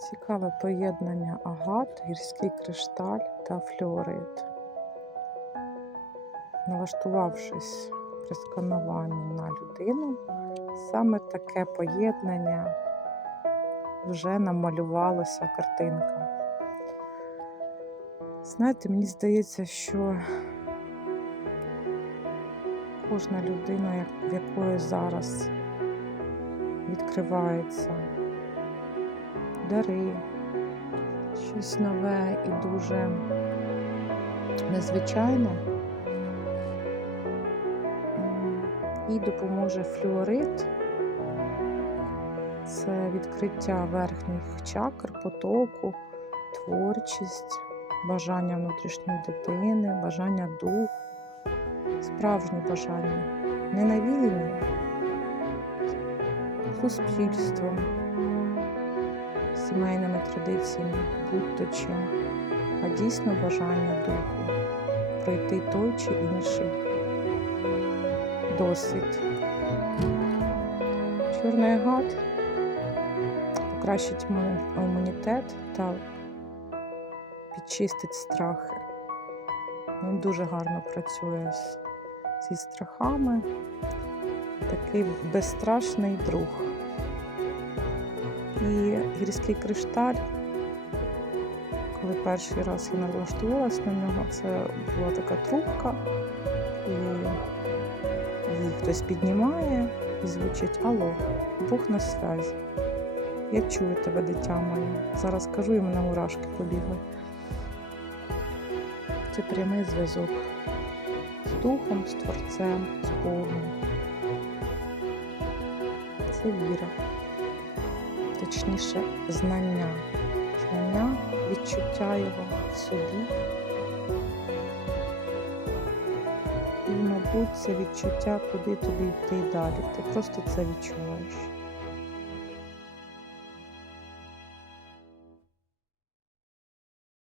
Цікаве поєднання агат, гірський кришталь та флюорит. Налаштувавшись при скануванні на людину, саме таке поєднання вже намалювалася картинка. Знаєте, мені здається, що кожна людина, в якої зараз відкривається дари, щось нове і дуже незвичайне. Їй допоможе флюорит. Це відкриття верхніх чакр, потоку, творчість, бажання внутрішньої дитини, бажання духу, справжні бажання, не навіяні суспільством, сімейними традиціями, будь-то чим, а дійсно бажання духу пройти той чи інший досвід. Чорний агат покращить імунітет та підчистить страхи. Він дуже гарно працює зі страхами. Такий безстрашний друг. І гірський кришталь, коли перший раз я налаштувалась на нього, це була така трубка, і її хтось піднімає і звучить Алло, Бог на связі. Я чую тебе, дитя моє. Зараз кажу, і мене мурашки побігли. Це прямий зв'язок з духом, з творцем, з Богом. Це віра, точніше, знання, знання, відчуття його в собі. І, мабуть, це відчуття, куди тобі йти далі. Ти просто це відчуваєш.